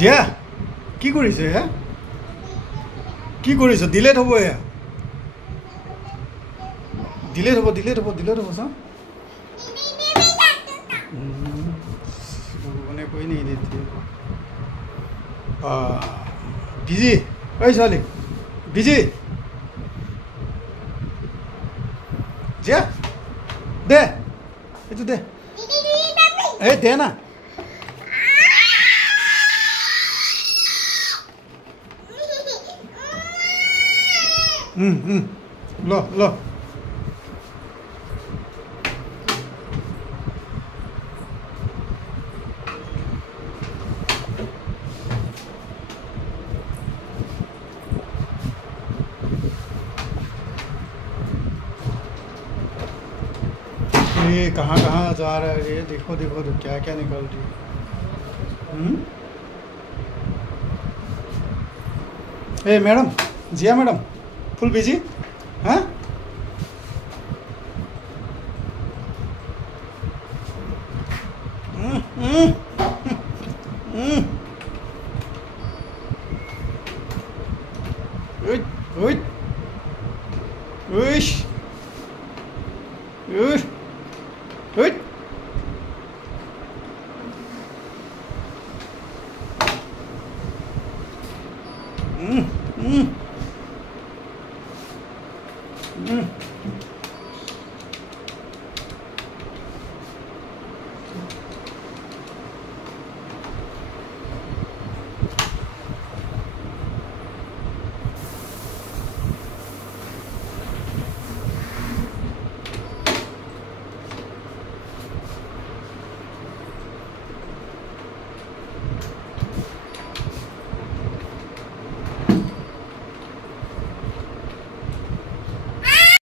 দিয়া কি কৰিছে হে কি কৰিছ ডিলেট হ'ব এয়া ডিলেট হ'ব চা ভগৱানে কৈ নিদিয়ে বিজি ঐ ছোৱালী বিজি জিয়া দে এইটো দে এই দে না ল ল ये कहाँ जा रहा है ये देखो देखो तो क्या क्या निकल रही है मैडम जिया मैडम फुल बिजी हाँ Mm-hmm.